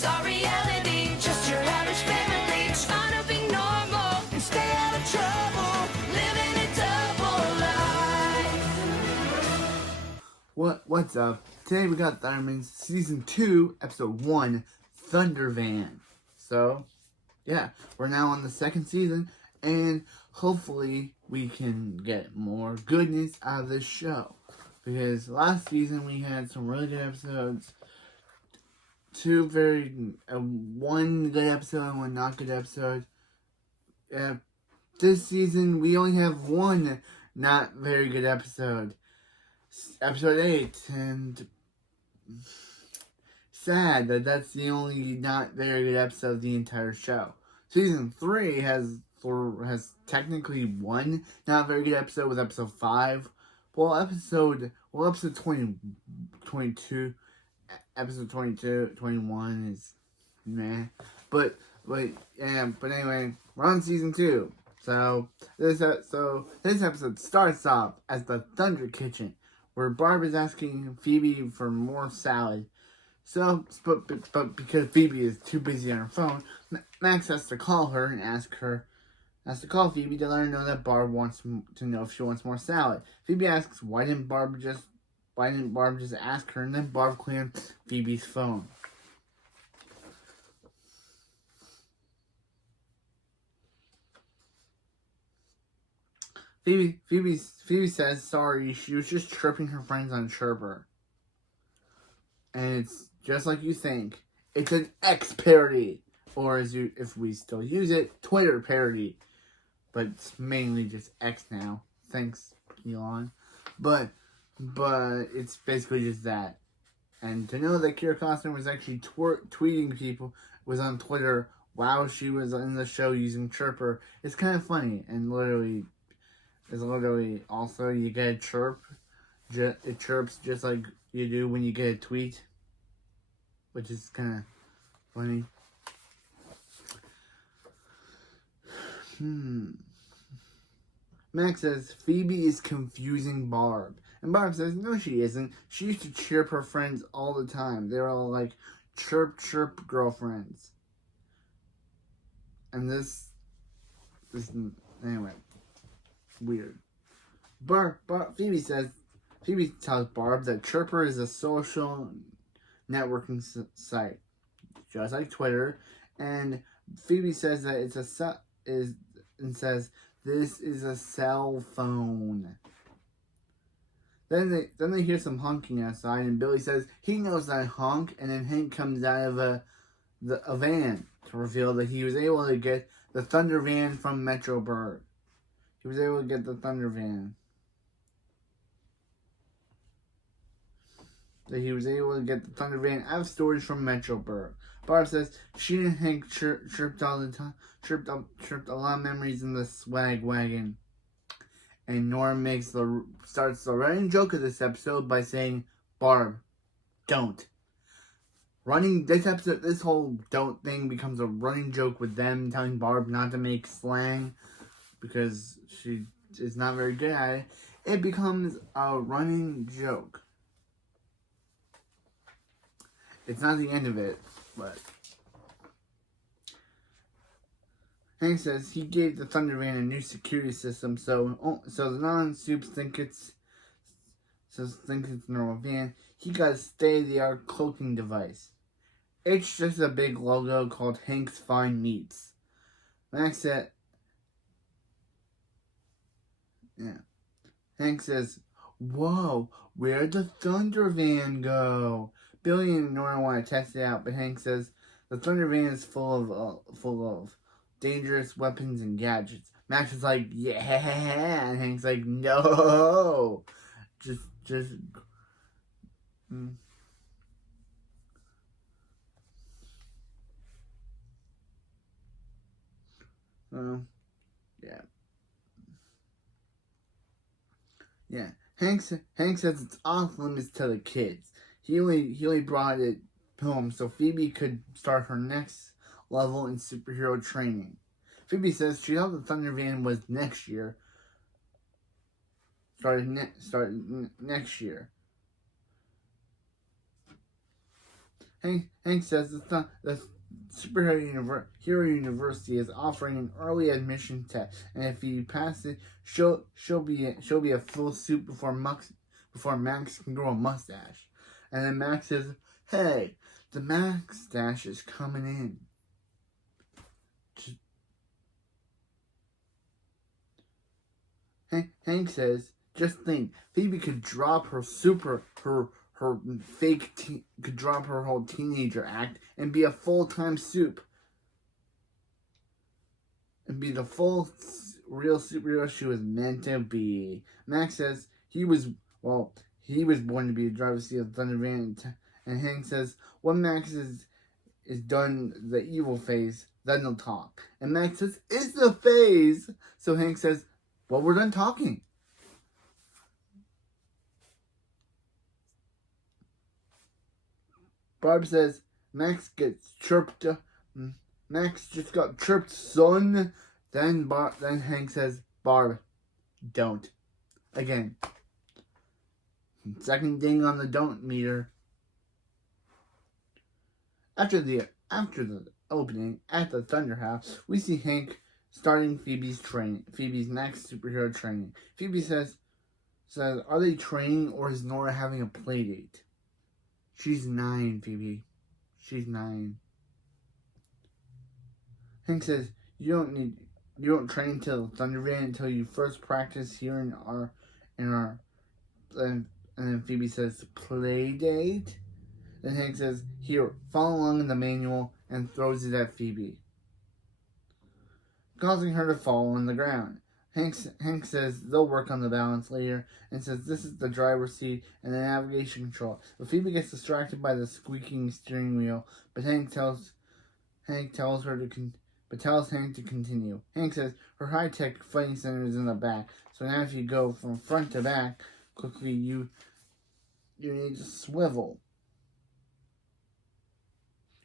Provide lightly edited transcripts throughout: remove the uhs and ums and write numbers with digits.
It's our reality, just your average family trying to be normal and stay out of trouble, living a double life. What's up? Today we got Thundermans Season 2, Episode 1, Thundervan. So, yeah, we're now on the second season, and hopefully we can get more goodness out of this show. Because last season we had some really good episodes, one good episode and one not good episode. This season we only have one not very good episode. Episode 8, and sad that that's the only not very good episode of the entire show. Season 3 has technically one not very good episode with episode 5. Episode 22, episode 22, 21 is meh. But anyway, we're on season 2. So this episode starts off as the Thunder Kitchen, where Barb is asking Phoebe for more salad. So, but because Phoebe is too busy on her phone, Max has to call her and has to call Phoebe to let her know that Barb wants to know if she wants more salad. Phoebe asks, why didn't Barb just ask her? And then Barb claims Phoebe's phone. Phoebe says sorry, she was just chirping her friends on Chirper. And it's just like you think. It's an X parody. Or if we still use it, Twitter parody. But it's mainly just X now. Thanks, Elon. But it's basically just that. And to know that Kira Costner was actually tweeting people, was on Twitter while she was in the show using Chirper, it's kind of funny. And literally also, you get a chirp. It chirps just like you do when you get a tweet. Which is kind of funny. Max says Phoebe is confusing Barb. And Barb says, no, she isn't. She used to chirp her friends all the time. They're all like chirp, chirp girlfriends. And this anyway, weird. Phoebe tells Barb that Chirper is a social networking site, just like Twitter. And Phoebe says that this is a cell phone. Then they hear some honking outside, and Billy says he knows that honk, and then Hank comes out of a van to reveal that he was able to get the thundervan from Metroburg. He was able to get the thundervan. That he was able to get the thundervan out of storage from Metroburg. Barb says she and Hank chirped all the time, chirped a lot of memories in the swag wagon. And Nora starts the running joke of this episode by saying, Barb, don't. This whole don't thing becomes a running joke with them telling Barb not to make slang because she is not very good at it. It becomes a running joke. It's not the end of it, but Hank says he gave the Thundervan a new security system, so the non-soups think it's a normal van. He got a state-of-the-art cloaking device. It's just a big logo called Hank's Fine Meats. Hank says, "Whoa, where'd the Thundervan go?" Billy and Nora want to test it out, but Hank says the Thundervan is full of dangerous weapons and gadgets. Max is like, yeah, and Hank's like, no, just. Yeah. Hank says it's off limits to the kids. He only brought it home so Phoebe could start her next level in superhero training. Phoebe says she thought the Thundervan was next year. Started next year. Hank says the Hero University is offering an early admission test, and if he passes, she'll be a full suit before Max can grow a mustache. And then Max says, "Hey, the Max stash is coming in." Hank says, "Just think, Phoebe could drop her could drop her whole teenager act and be a full-time soup. And be the real superhero she was meant to be." Max says he was born to be the driver's seat of the thundervan, and Hank says, when Max is done the evil phase, then they'll talk. And Max says, "It's the phase." So Hank says, "Well, we're done talking." Barb says, Max just got chirped, son. Then Hank says, "Barb, don't." Again. Second ding on the don't meter. After the opening at the Thunder House, we see Hank starting Phoebe's next superhero training. Phoebe says, "Are they training or is Nora having a play date?" "She's 9, Phoebe. She's 9. Hank says, You don't train till thundervan until you first practice here in our and then Phoebe says, "Play date?" Then Hank says, "Here, follow along in the manual," and throws it at Phoebe, causing her to fall on the ground. Hank says they'll work on the balance later, and says this is the driver's seat and the navigation control. But Phoebe gets distracted by the squeaking steering wheel, but Hank tells Hank to continue. Hank says her high-tech fighting center is in the back, so now if you go from front to back quickly, you need to swivel.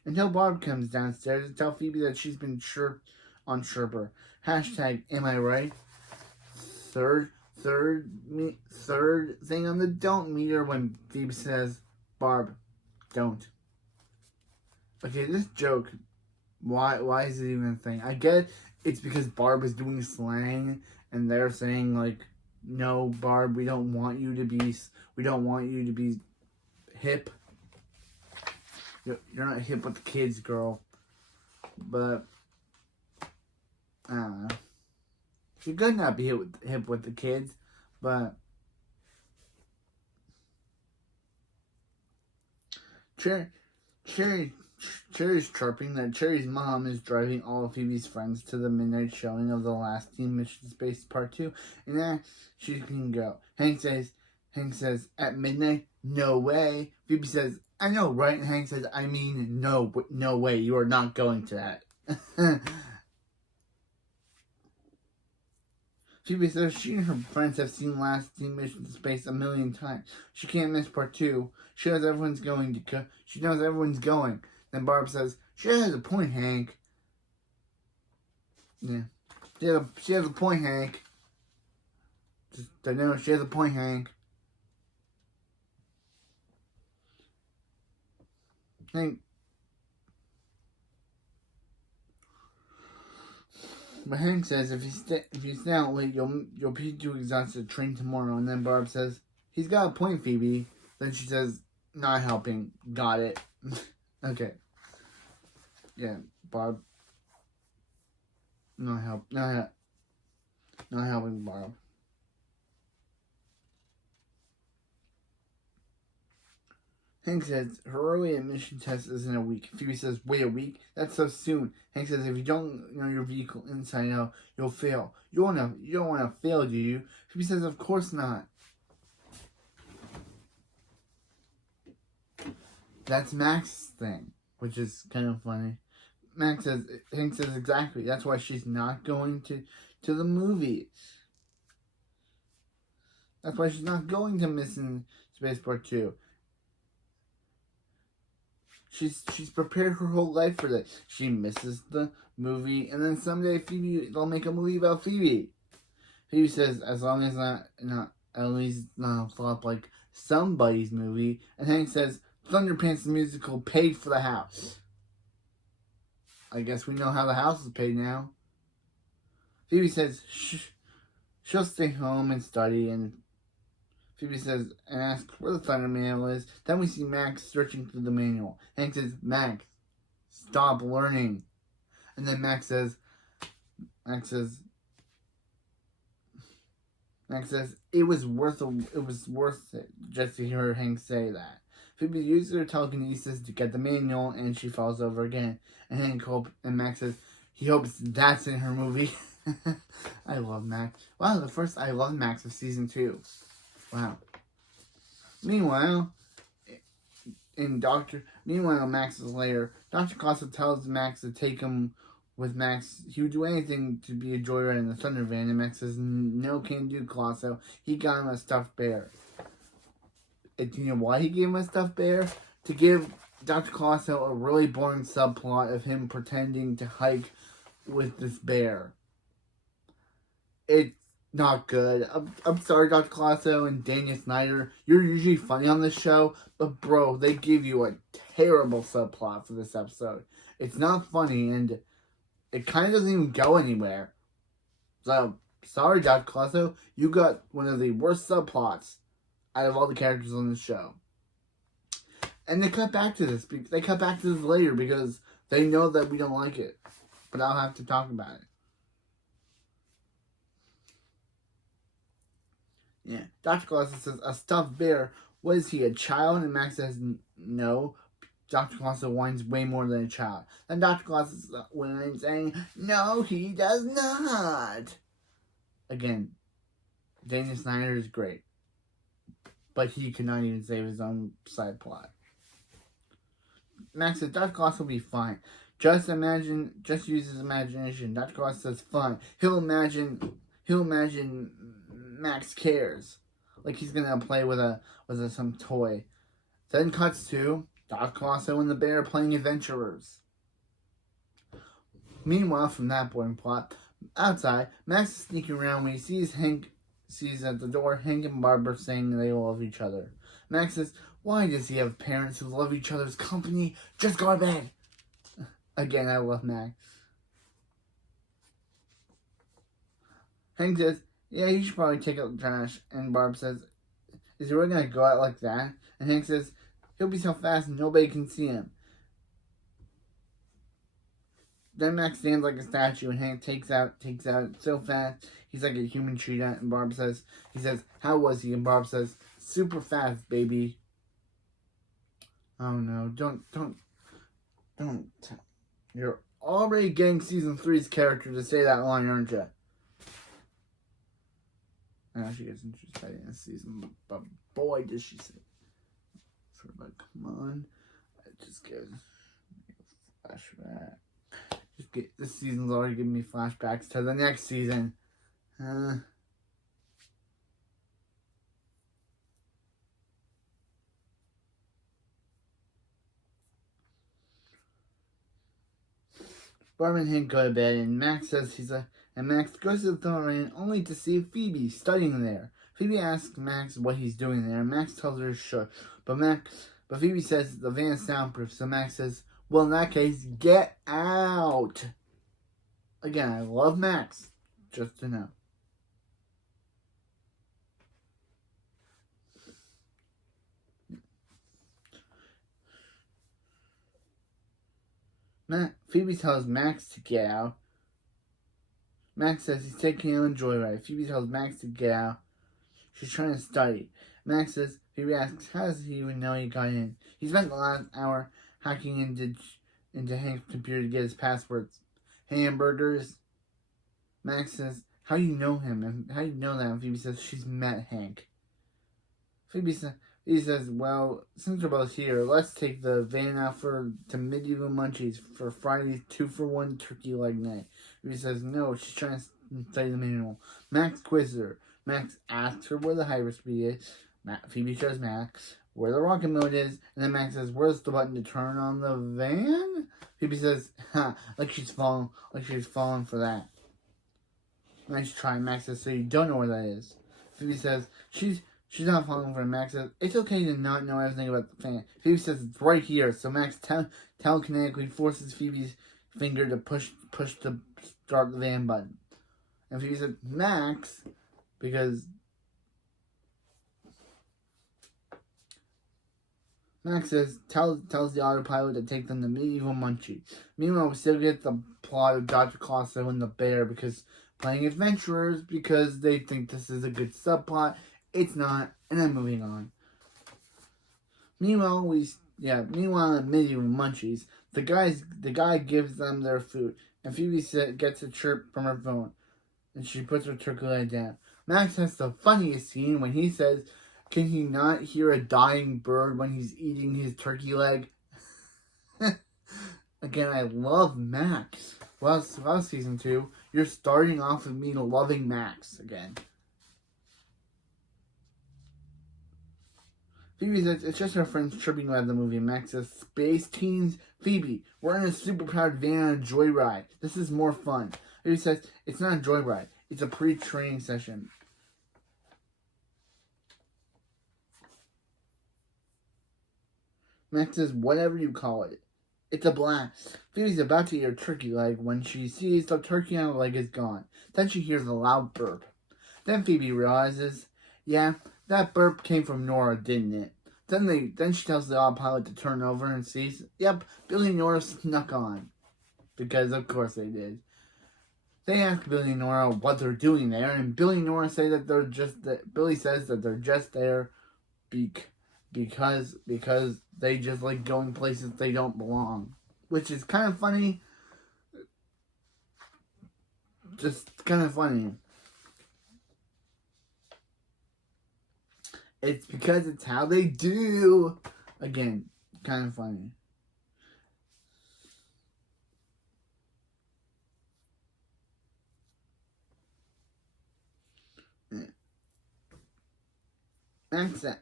Until Barb comes downstairs to tell Phoebe that she's been chirped on Chirper. Hashtag, am I right? Third thing on the don't meter when Phoebe says, "Barb, don't." Okay, this joke, why is it even a thing? I get it's because Barb is doing slang and they're saying like, "No, Barb, we don't want you to be hip. You're not hip with the kids, girl." But I don't know. She could not be hip with the kids, but Cherry's chirping that Cherry's mom is driving all of Phoebe's friends to the midnight showing of the last Team Mission Space Part 2, and now she can go. Hank says, "At midnight? No way." Phoebe says, "I know, right?" And Hank says, "I mean, no way. You are not going to that." Phoebe says she and her friends have seen Last Team Mission to Space a million times. She can't miss Part 2. She knows everyone's going. Then Barb says, "She has a point, Hank." Yeah. She has a point, Hank. Just I know she has a point, Hank. But Hank says if you stay out late, you'll be too exhausted to train tomorrow. And then Barb says, "He's got a point, Phoebe." Then she says, "Not helping." Got it. Okay. Yeah, Barb. Not helping Barb. Hank says her early admission test is in a week. Phoebe says, "Wait, a week? That's so soon." Hank says, "If you don't know your vehicle inside out, you'll fail." You don't wanna fail, do you? Phoebe says, "Of course not." That's Max's thing, which is kind of funny. Hank says exactly. That's why she's not going to the movies. That's why she's not going to Mission Space Part 2. She's prepared her whole life for this. She misses the movie, and then someday they'll make a movie about Phoebe. Phoebe says, as long as not at least not flop like somebody's movie. And Hank says, Thunderpants the musical paid for the house. I guess we know how the house is paid now. Phoebe says she'll stay home and study, and Phoebe says and asks where the Thunder Manual is. Then we see Max searching through the manual. Hank says, "Max, stop learning." And then Max says, it was worth it just to hear Hank say that. Phoebe uses her telekinesis to get the manual, and she falls over again. And Max says he hopes that's in her movie. I love Max. Wow, I love Max of season 2. Wow. Meanwhile, Max is later. Dr. Costa tells Max to take him with Max. He would do anything to be a joyride in the thundervan, and Max says, "No, can do, Colosso." He got him a stuffed bear. And do you know why he gave him a stuffed bear? To give Dr. Colosso a really boring subplot of him pretending to hike with this bear. It's not good. I'm sorry, Dr. Colosso and Daniel Snyder. You're usually funny on this show, but bro, they give you a terrible subplot for this episode. It's not funny, and it kind of doesn't even go anywhere. So, sorry, Dr. Colosso. You got one of the worst subplots out of all the characters on the show. And they cut back to this. They cut back to this later because they know that we don't like it. But I'll have to talk about it. Yeah. Dr. Colosso says, "A stuffed bear. What is he, a child?" And Max says, "No." Dr. Colosso whines way more than a child. Then Dr. Colosso whines saying, "No, he does not." Again, Daniel Snyder is great. But he could not even save his own side plot. Max says, "Dr. Colosso will be fine. Just use his imagination." Dr. Colosso says, "Fine. He'll imagine Max cares. Like he's gonna play with some toy." Then cuts to Dr. Colosso and the bear playing adventurers. Meanwhile, from that boring plot, outside, Max is sneaking around when he sees at the door Hank and Barbara saying they love each other. Max says, "Why does he have parents who love each other's company? Just go to bed." Again, I love Max. Hank says, "Yeah, you should probably take out the trash." And Barb says, "Is he really going to go out like that?" And Hank says, "He'll be so fast nobody can see him." Then Max stands like a statue, and Hank takes out so fast he's like a human cheetah. And he says, "How was he?" And Barb says, "Super fast, baby." Oh no! Don't! You're already getting season 3's character to say that line, aren't you? Now she gets interested in this season, but boy, does she say! Sort of like, come on, just give a flashback. This season's already giving me flashbacks to the next season. Barb and Hank go to bed, and Max says Max goes to the thundervan only to see Phoebe studying there. Phoebe asks Max what he's doing there, and Max tells her sure. But Phoebe says the van is soundproof, so Max says, "Well, in that case, get out." Again, I love Max. Just to know. Phoebe tells Max to get out. Max says he's taking him on a joyride. Phoebe tells Max to get out. She's trying to study. Phoebe asks, how does he even know he got in? He spent the last hour hacking into Hank's computer to get his passwords. Hamburgers. Max says, how do you know him? And how do you know that? And Phoebe says, she's met Hank. Phoebe says, well, since we're both here, let's take the van out to Medieval Munchies for Friday's 2-for-1 turkey leg night. Phoebe says, no, she's trying to study the manual. Max quizzes her. Max asks her where the hyperspeed is. Phoebe shows Max where the rocket mode is. And then Max says, where's the button to turn on the van? Phoebe says, like she's fallen for that. Nice try. Max says, so you don't know where that is. Phoebe says, She's not falling for it. Max says, it's okay to not know everything about the fan. Phoebe says, it's right here. So Max telekinetically forces Phoebe's finger to push the start the van button. And Phoebe says, Max, because Max says, tells the autopilot to take them to Medieval Munchie. Meanwhile, we still get the plot of Dr. Clauso and the bear because playing adventurers because they think this is a good subplot. It's not, and I'm moving on. Meanwhile, at Medieval Munchies, the guy gives them their food, and Phoebe gets a chirp from her phone, and she puts her turkey leg down. Max has the funniest scene when he says, can he not hear a dying bird when he's eating his turkey leg? Again, I love Max. Well, season 2, you're starting off with me loving Max again. Phoebe says it's just her friends tripping about the movie. Max says, Space Teens, Phoebe, we're in a super-powered van on a joyride. This is more fun. Phoebe says, it's not a joyride. It's a pre-training session. Max says, whatever you call it. It's a blast. Phoebe's about to eat her turkey leg when she sees the turkey on the leg is gone. Then she hears a loud burp. Then Phoebe realizes, yeah, that burp came from Nora, didn't it? Then she tells the autopilot to turn over and sees, yep, Billy and Nora snuck on. Because of course they did. They ask Billy and Nora what they're doing there, and Billy and Nora say that Billy says that they're just there because they just like going places they don't belong. Which is kind of funny. Just kind of funny. It's because it's how they do. Again, kind of funny.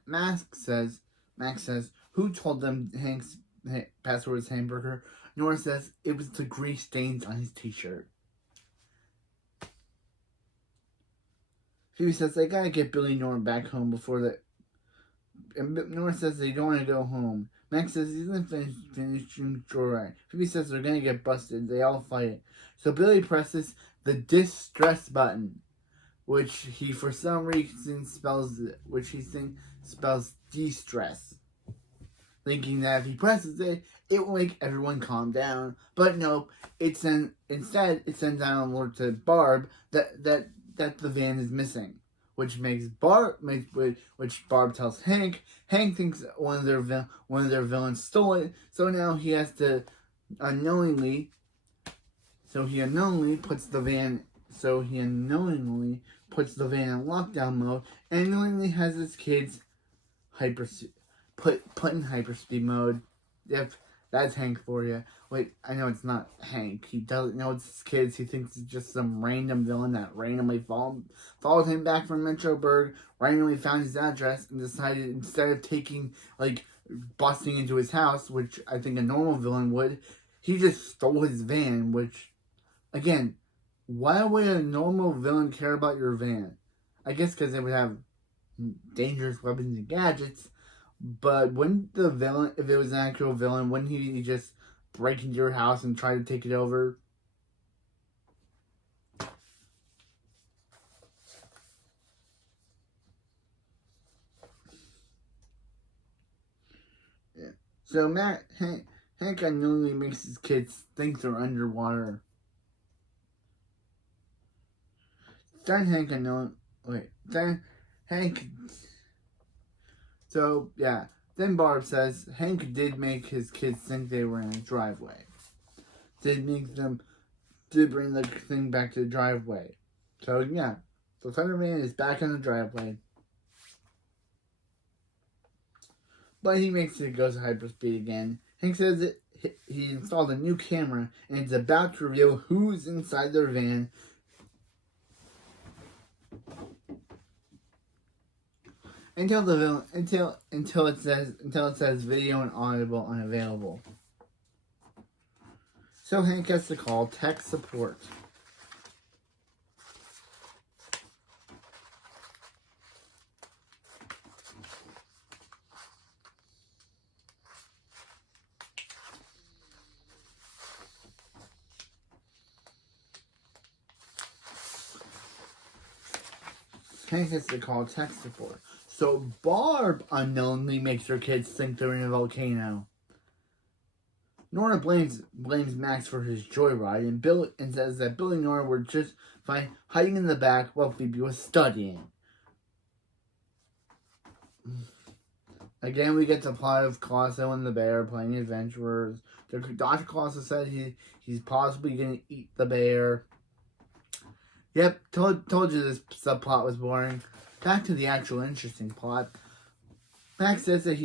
Max says, who told them Hank's password is hamburger? Nora says, it was the grease stains on his t-shirt. Phoebe says, they gotta get Billy and Nora back home before the... And Nora says they don't want to go home. Max says he's gonna finish joyride. Phoebe says they're gonna get busted. They all fight it. So Billy presses the distress button, which he for some reason spells de-stress, thinking that if he presses it, it will make everyone calm down. But no, instead it sends out an alert to Barb that the van is missing, which Barb tells Hank. Hank thinks one of their villains stole it, so now he has to unknowingly puts the van in lockdown mode and knowingly has his kids put in hyperspeed mode. Yep, that's Hank for you. Wait, I know it's not Hank. He doesn't know it's his kids. He thinks it's just some random villain that randomly followed him back from Metroburg, randomly found his address, and decided instead of busting into his house, which I think a normal villain would, he just stole his van, which, again, why would a normal villain care about your van? I guess because they would have dangerous weapons and gadgets. But wouldn't the villain, if it was an actual villain, wouldn't he just break into your house and try to take it over? Yeah. So Hank unknowingly makes his kids think they're underwater. Then Barb says Hank did make his kids think they were in a driveway. Did bring the thing back to the driveway. So yeah, the Thunderman is back in the driveway. But he makes it go to hyperspeed again. Hank says that he installed a new camera and it's about to reveal who's inside their van. Until it says video and audible unavailable. So Hank has to call tech support. Hank has to call tech support. So Barb unknowingly makes her kids think they're in a volcano. Nora blames Max for his joyride, and says that Billy and Nora were just fine hiding in the back while Phoebe was studying. Again, we get the plot of Colosso and the bear playing adventurers. Dr. Colosso said he's possibly going to eat the bear. Yep, told you this subplot was boring. Back to the actual interesting plot. Max says that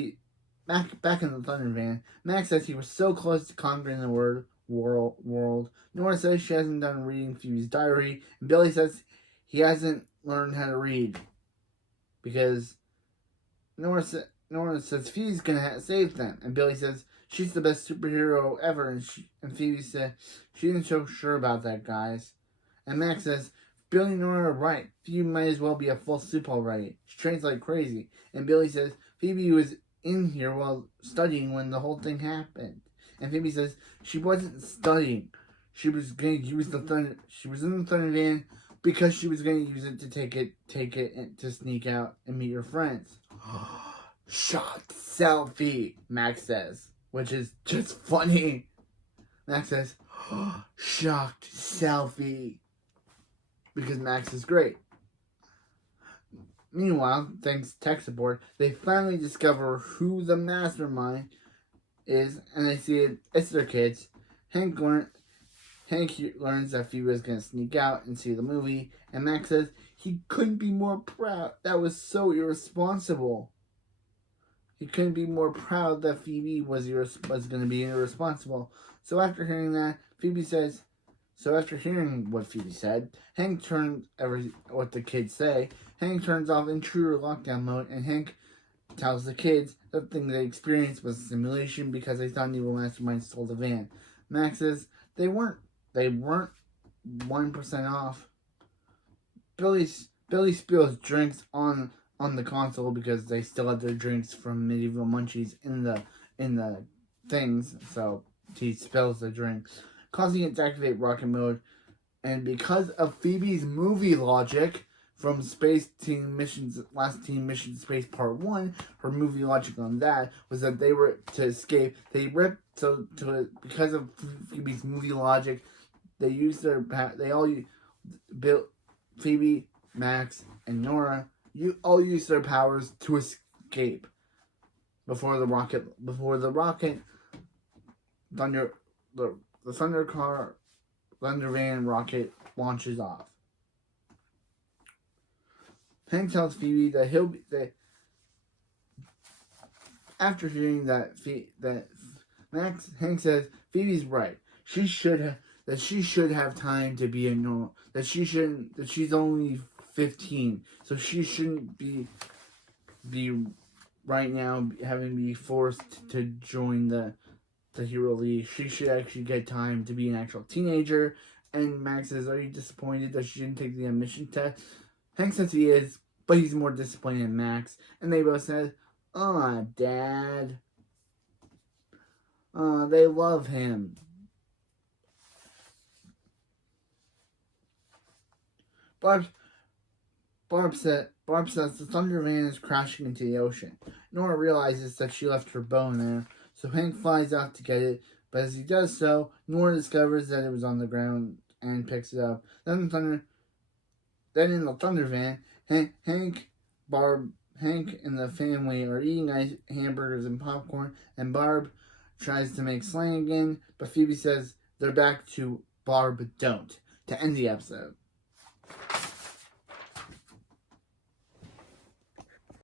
back in the thundervan, Max says he was so close to conquering the world. Nora says she hasn't done reading Phoebe's diary, and Billy says he hasn't learned how to read because Nora says Phoebe's gonna save them, and Billy says she's the best superhero ever, and Phoebe said she isn't so sure about that, guys. And Max says Billy and Nora are right. Phoebe might as well be a full soup already. She trains like crazy. And Billy says Phoebe was in here while studying when the whole thing happened. And Phoebe says she wasn't studying. She was gonna use the thunder. She was in the thunder van because she was gonna use it to take it and to sneak out and meet her friends. Shocked selfie, Max says, which is just funny. Max says, shocked selfie. Because Max is great. Meanwhile, thanks to tech support, they finally discover who the mastermind is, and they see it's their kids. Hank learns that Phoebe was going to sneak out and see the movie, and Max says he couldn't be more proud. That was so irresponsible. He couldn't be more proud that Phoebe was going to be irresponsible. So after hearing what Phoebe said, Hank turns what the kids say. Hank turns off intruder lockdown mode, and Hank tells the kids that the thing they experienced was a simulation because they thought an evil mastermind stole the van. Max says they weren't 1% off. Billy spills drinks on the console because they still had their drinks from Medieval Munchies in the things, so he spills the drink, causing it to activate rocket mode. And because of Phoebe's movie logic from Last Team Mission Space Part 1, her movie logic on that was that they were to escape. Because of Phoebe's movie logic, Phoebe, Max, and Nora, all use their powers to escape before the thundervan rocket launches off. Hank tells Phoebe that after hearing that Hank says Phoebe's right. She should have time to be a normal. That she's only 15, so she shouldn't be right now having to be forced to join the Hero League. She should actually get time to be an actual teenager. And Max says, are you disappointed that she didn't take the admission test? Hank says he is, but he's more disappointed in Max. And they both said, "Aw, Dad." They love him. Barb says the thundervan is crashing into the ocean. Nora realizes that she left her bone there, so Hank flies out to get it, but as he does so, Nora discovers that it was on the ground and picks it up. Then in the thundervan, Hank, Barb, and the family are eating hamburgers and popcorn, and Barb tries to make slang again, but Phoebe says they're back to Barb don't to end the episode.